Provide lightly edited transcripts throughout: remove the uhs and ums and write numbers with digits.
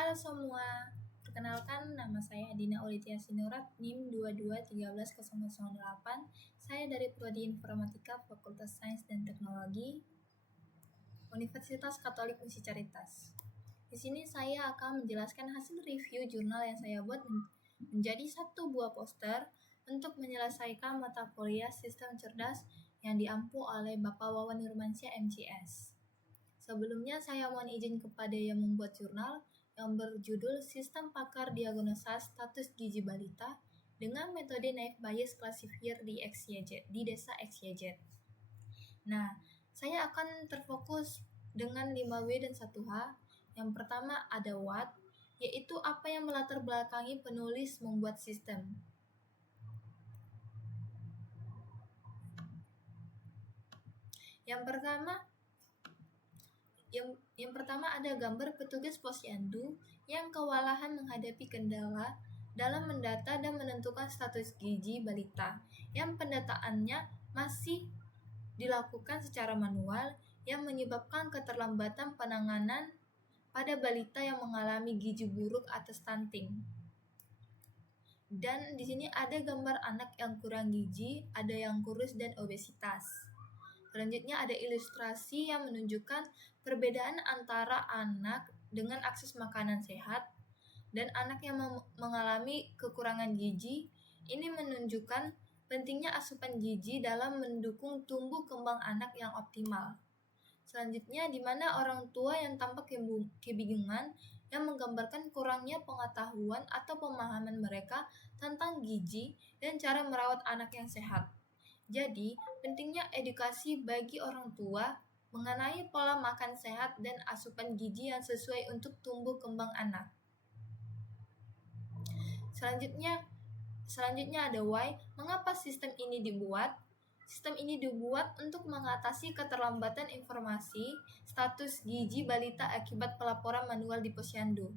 Halo semua, perkenalkan nama saya Dina Olitia Sinurat, NIM 22130008. Saya dari Prodi Informatika Fakultas Sains dan Teknologi, Universitas Katolik Musi Caritas. Di sini saya akan menjelaskan hasil review jurnal yang saya buat menjadi 1 buah poster untuk menyelesaikan mata kuliah Sistem Cerdas yang diampu oleh Bapak Wawan Nurmansyah MCS. Sebelumnya saya mohon izin kepada yang membuat jurnal yang berjudul Sistem Pakar Diagnosa Status Gizi Balita dengan metode Naive Bayes Classifier di desa XYZ. Nah, saya akan terfokus dengan 5W dan 1H. Yang pertama ada what, yaitu apa yang melatar belakangi penulis membuat sistem. Yang pertama ada gambar petugas posyandu yang kewalahan menghadapi kendala dalam mendata dan menentukan status gizi balita yang pendataannya masih dilakukan secara manual yang menyebabkan keterlambatan penanganan pada balita yang mengalami gizi buruk atau stunting. Dan di sini ada gambar anak yang kurang gizi, ada yang kurus dan obesitas. Selanjutnya ada ilustrasi yang menunjukkan perbedaan antara anak dengan akses makanan sehat dan anak yang mengalami kekurangan gizi. Ini menunjukkan pentingnya asupan gizi dalam mendukung tumbuh kembang anak yang optimal. Selanjutnya di mana orang tua yang tampak kebingungan yang menggambarkan kurangnya pengetahuan atau pemahaman mereka tentang gizi dan cara merawat anak yang sehat. Jadi, pentingnya edukasi bagi orang tua mengenai pola makan sehat dan asupan gizi yang sesuai untuk tumbuh kembang anak. Selanjutnya ada why, mengapa sistem ini dibuat? Sistem ini dibuat untuk mengatasi keterlambatan informasi status gizi balita akibat pelaporan manual di posyandu.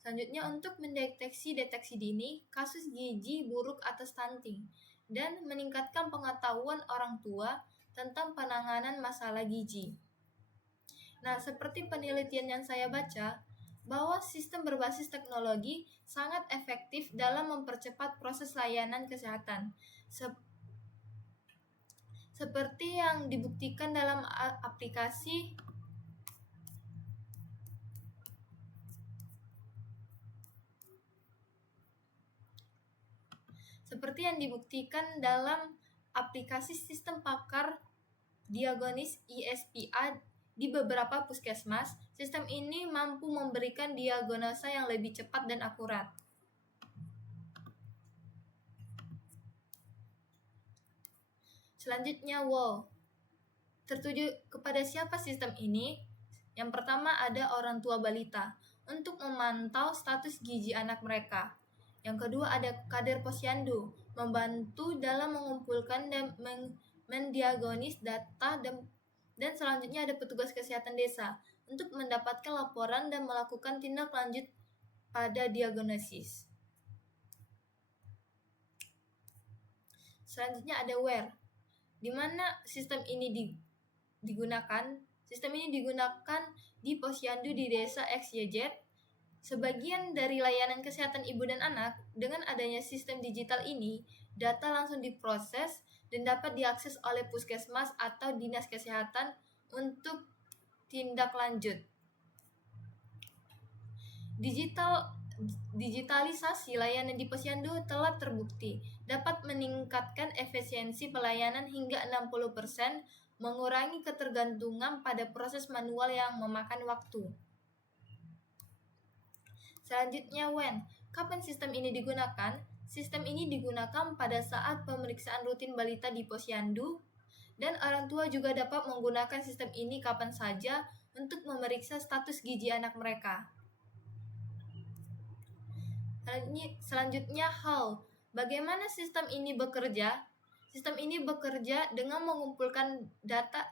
Selanjutnya untuk mendeteksi deteksi dini kasus gizi buruk atau stunting dan meningkatkan pengetahuan orang tua tentang penanganan masalah gizi. Nah, seperti penelitian yang saya baca, bahwa sistem berbasis teknologi sangat efektif dalam mempercepat proses layanan kesehatan. Seperti yang dibuktikan dalam aplikasi Sistem Pakar Diagnosis ISPA di beberapa puskesmas. Sistem ini mampu memberikan diagnosa yang lebih cepat dan akurat. Selanjutnya, tertuju kepada siapa sistem ini? Yang pertama ada orang tua balita untuk memantau status gizi anak mereka. Yang kedua ada kader posyandu membantu dalam mengumpulkan dan mendiagnosis data dan selanjutnya ada petugas kesehatan desa untuk mendapatkan laporan dan melakukan tindak lanjut pada diagnosis. Selanjutnya ada where, di mana sistem ini digunakan. Sistem ini digunakan di posyandu di desa XYZ. Sebagian dari layanan kesehatan ibu dan anak, dengan adanya sistem digital ini, data langsung diproses dan dapat diakses oleh puskesmas atau dinas kesehatan untuk tindak lanjut. Digitalisasi layanan di posyandu telah terbukti dapat meningkatkan efisiensi pelayanan hingga 60%, mengurangi ketergantungan pada proses manual yang memakan waktu. Selanjutnya, when, kapan sistem ini digunakan? Sistem ini digunakan pada saat pemeriksaan rutin balita di posyandu, dan orang tua juga dapat menggunakan sistem ini kapan saja untuk memeriksa status gizi anak mereka. Selanjutnya, how, bagaimana sistem ini bekerja? Sistem ini bekerja dengan mengumpulkan data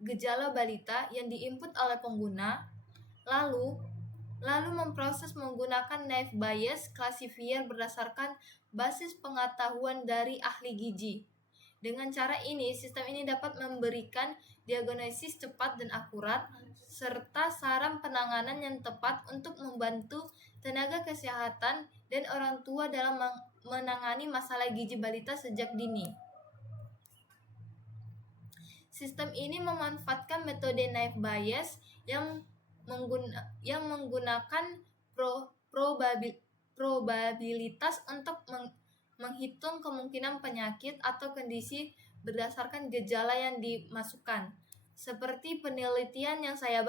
gejala balita yang diinput oleh pengguna, lalu memproses menggunakan Naive Bayes Classifier berdasarkan basis pengetahuan dari ahli gizi. Dengan cara ini, sistem ini dapat memberikan diagnosis cepat dan akurat, serta saran penanganan yang tepat untuk membantu tenaga kesehatan dan orang tua dalam menangani masalah gizi balita sejak dini. Sistem ini memanfaatkan metode naive Bayes yang menggunakan probabilitas untuk menghitung kemungkinan penyakit atau kondisi berdasarkan gejala yang dimasukkan. Seperti penelitian lain yang saya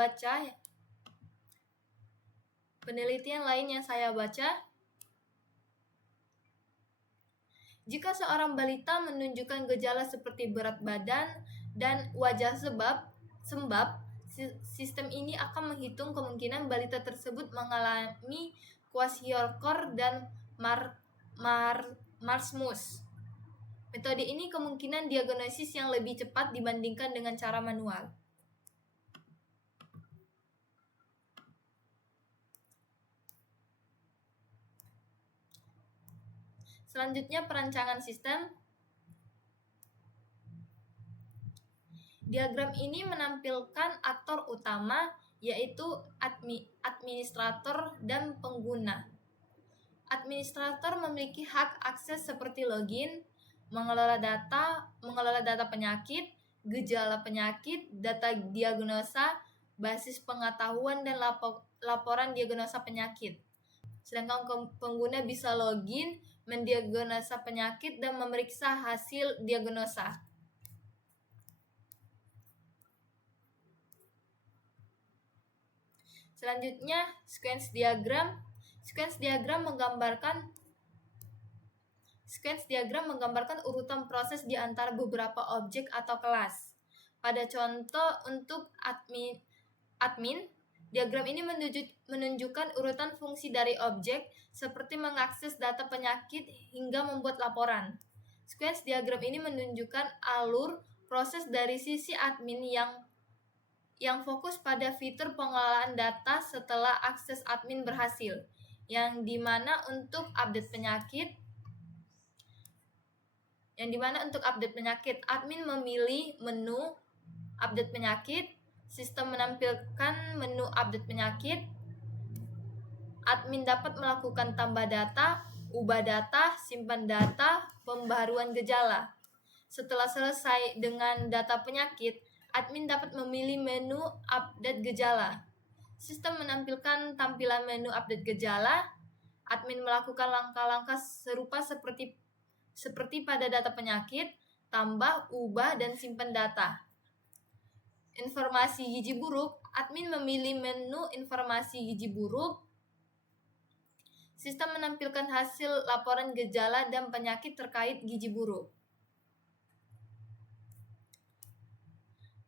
baca, jika seorang balita menunjukkan gejala seperti berat badan dan wajah sembab, sistem ini akan menghitung kemungkinan balita tersebut mengalami kwashiorkor dan marasmus. Metode ini kemungkinan diagnosis yang lebih cepat dibandingkan dengan cara manual. Selanjutnya, perancangan sistem. Diagram ini menampilkan aktor utama, yaitu administrator dan pengguna. Administrator memiliki hak akses seperti login, mengelola data penyakit, gejala penyakit, data diagnosa, basis pengetahuan, dan laporan diagnosa penyakit. Sedangkan pengguna bisa login, mendiagnosa penyakit, dan memeriksa hasil diagnosa. Selanjutnya, sequence diagram. Sequence diagram menggambarkan urutan proses di antara beberapa objek atau kelas. Pada contoh untuk admin, diagram ini menunjukkan urutan fungsi dari objek seperti mengakses data penyakit hingga membuat laporan. Sequence diagram ini menunjukkan alur proses dari sisi admin yang fokus pada fitur pengelolaan data setelah akses admin berhasil, yang dimana untuk update penyakit, admin memilih menu update penyakit, sistem menampilkan menu update penyakit, admin dapat melakukan tambah data, ubah data, simpan data, pembaharuan gejala. Setelah selesai dengan data penyakit, admin dapat memilih menu update gejala. Sistem menampilkan tampilan menu update gejala. Admin melakukan langkah-langkah serupa seperti pada data penyakit, tambah, ubah, dan simpan data. Informasi gizi buruk, admin memilih menu informasi gizi buruk. Sistem menampilkan hasil laporan gejala dan penyakit terkait gizi buruk.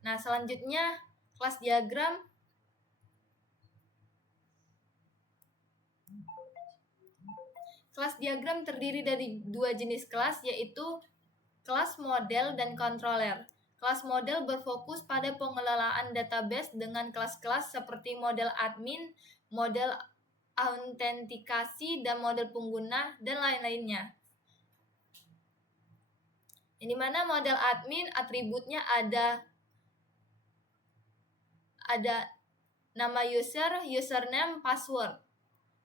Nah, selanjutnya kelas diagram. Kelas diagram terdiri dari dua jenis kelas, yaitu kelas model dan controller. Kelas model berfokus pada pengelolaan database dengan kelas-kelas seperti model admin, model autentikasi, dan model pengguna, dan lain-lainnya. Di mana model admin atributnya ada nama user, username, password,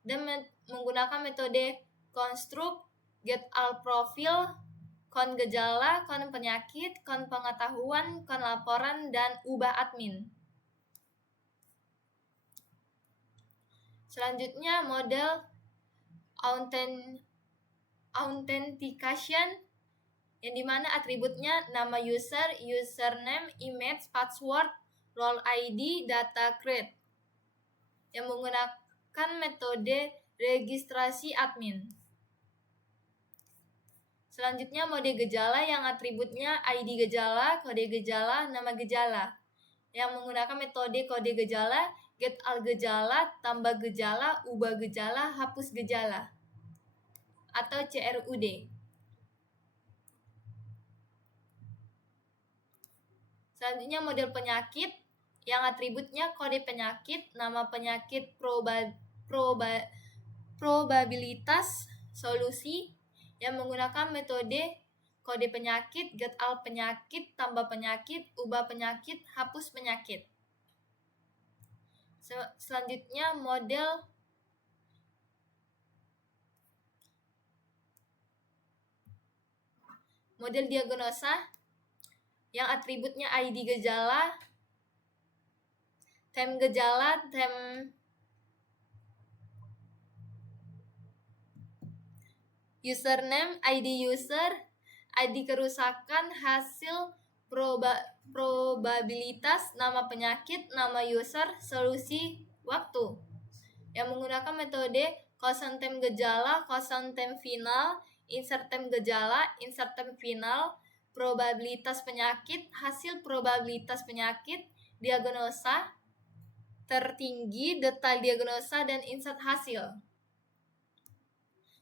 dan menggunakan metode construct, get all profile, kon gejala, kon penyakit, kon pengetahuan, kon laporan, dan ubah admin. Selanjutnya model authentication, yang dimana atributnya nama user, username, image, password, role ID, data create, yang menggunakan metode registrasi admin. Selanjutnya mode gejala, yang atributnya ID gejala, kode gejala, nama gejala, yang menggunakan metode kode gejala, get all gejala, tambah gejala, ubah gejala, hapus gejala, atau CRUD. Selanjutnya model penyakit, yang atributnya kode penyakit, nama penyakit, probabilitas, solusi, yang menggunakan metode kode penyakit, get al penyakit, tambah penyakit, ubah penyakit, hapus penyakit. Selanjutnya model diagnosa yang atributnya ID gejala, tem gejala, tem username, ID user, ID kerusakan, hasil probabilitas, nama penyakit, nama user, solusi, waktu. Yang menggunakan metode kosan tem gejala, kosan tem final, insert tem gejala, insert tem final, probabilitas penyakit, hasil probabilitas penyakit, diagnosa tertinggi, detail diagnosa, dan insert hasil.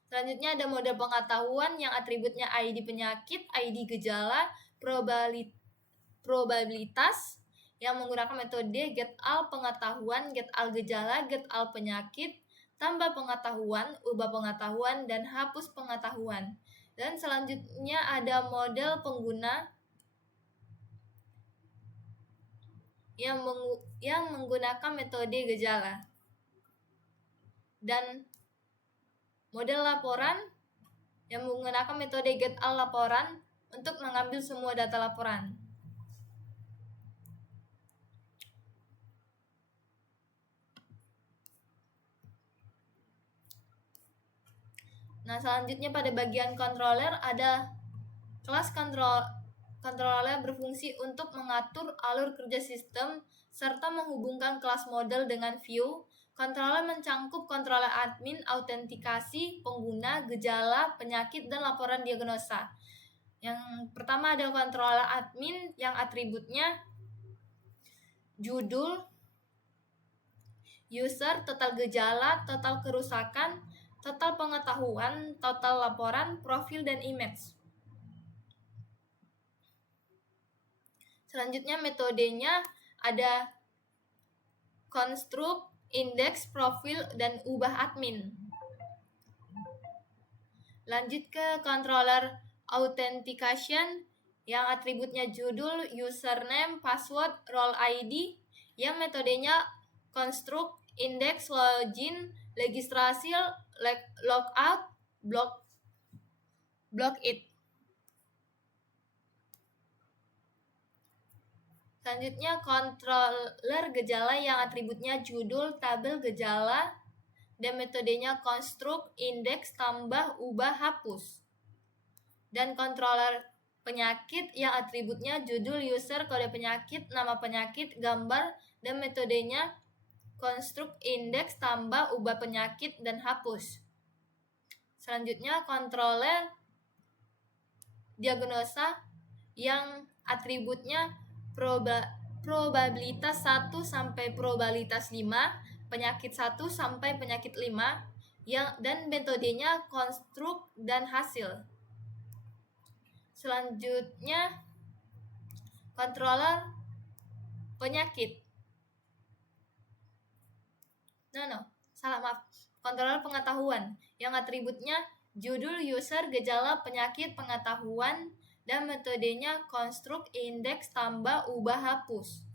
Selanjutnya ada model pengetahuan yang atributnya ID penyakit, ID gejala, probabilitas yang menggunakan metode get al pengetahuan, get al gejala, get al penyakit, tambah pengetahuan, ubah pengetahuan, dan hapus pengetahuan. Dan selanjutnya ada model pengguna yang menggunakan metode gejala. Dan model laporan yang menggunakan metode get al laporan untuk mengambil semua data laporan. Nah, selanjutnya pada bagian controller ada kelas controller berfungsi untuk mengatur alur kerja sistem serta menghubungkan kelas model dengan view. Controller mencangkup controller admin, autentikasi, pengguna, gejala, penyakit, dan laporan diagnosa. Yang pertama ada controller admin yang atributnya judul, user, total gejala, total kerusakan, total pengetahuan, total laporan, profil, dan image. Selanjutnya metodenya ada konstruk, indeks, profil, dan ubah admin. Lanjut ke controller authentication yang atributnya judul, username, password, role ID, yang metodenya konstruk, indeks, login, registrasi, logout, block it. Selanjutnya controller gejala yang atributnya judul, tabel, gejala, dan metodenya konstruk, indeks, tambah, ubah, hapus. Dan controller penyakit yang atributnya judul, user, kode penyakit, nama penyakit, gambar, dan metodenya konstruk, indeks, tambah, ubah penyakit, dan hapus. Selanjutnya controller diagnosa yang atributnya probabilitas 1 sampai probabilitas 5, penyakit 1 sampai penyakit 5, dan metodenya konstruk dan hasil. Selanjutnya controller penyakit. Controller pengetahuan yang atributnya judul, user, gejala, penyakit, pengetahuan, dan metodenya konstruk, indeks, tambah, ubah, hapus.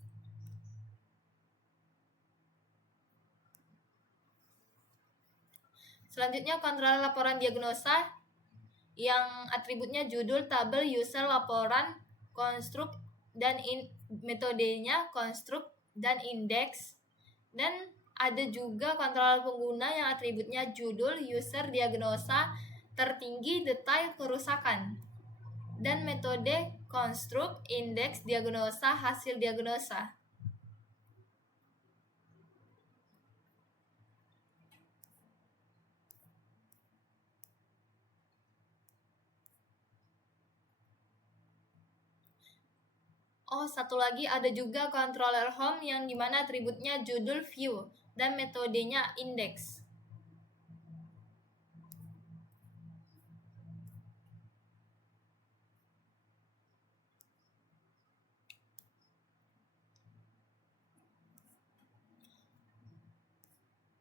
Selanjutnya controller laporan diagnosa yang atributnya judul, tabel, user, laporan, konstruk, dan metodenya konstruk dan indeks. Dan ada juga controller pengguna yang atributnya judul, user, diagnosa, tertinggi, detail, kerusakan, dan metode konstruk, indeks, diagnosa, hasil diagnosa. Satu lagi ada juga controller home yang dimana atributnya judul, view, dan metodenya indeks.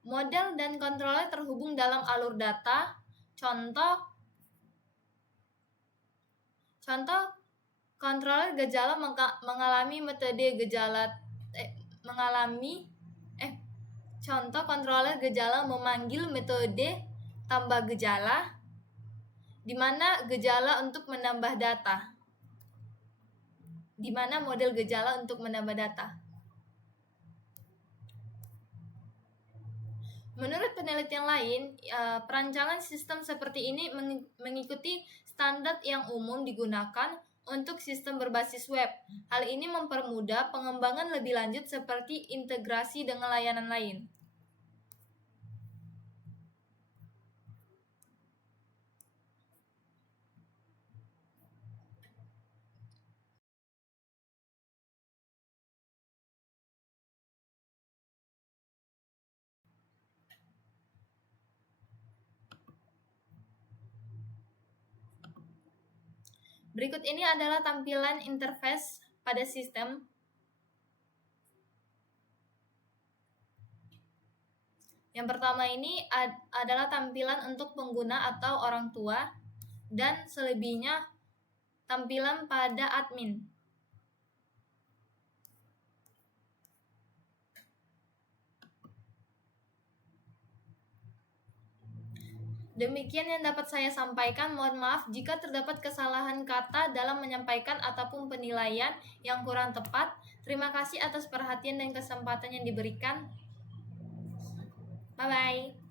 Model dan controller terhubung dalam alur data. Contoh, controller gejala mengalami metode contoh controller gejala memanggil metode tambah gejala, di mana gejala untuk menambah data. Di mana model gejala untuk menambah data. Menurut penelitian lain, perancangan sistem seperti ini mengikuti standar yang umum digunakan untuk sistem berbasis web. Hal ini mempermudah pengembangan lebih lanjut seperti integrasi dengan layanan lain. Berikut ini adalah tampilan interface pada sistem. Yang pertama ini adalah tampilan untuk pengguna atau orang tua, dan selebihnya tampilan pada admin. Demikian yang dapat saya sampaikan. Mohon maaf jika terdapat kesalahan kata dalam menyampaikan ataupun penilaian yang kurang tepat. Terima kasih atas perhatian dan kesempatan yang diberikan. Bye-bye.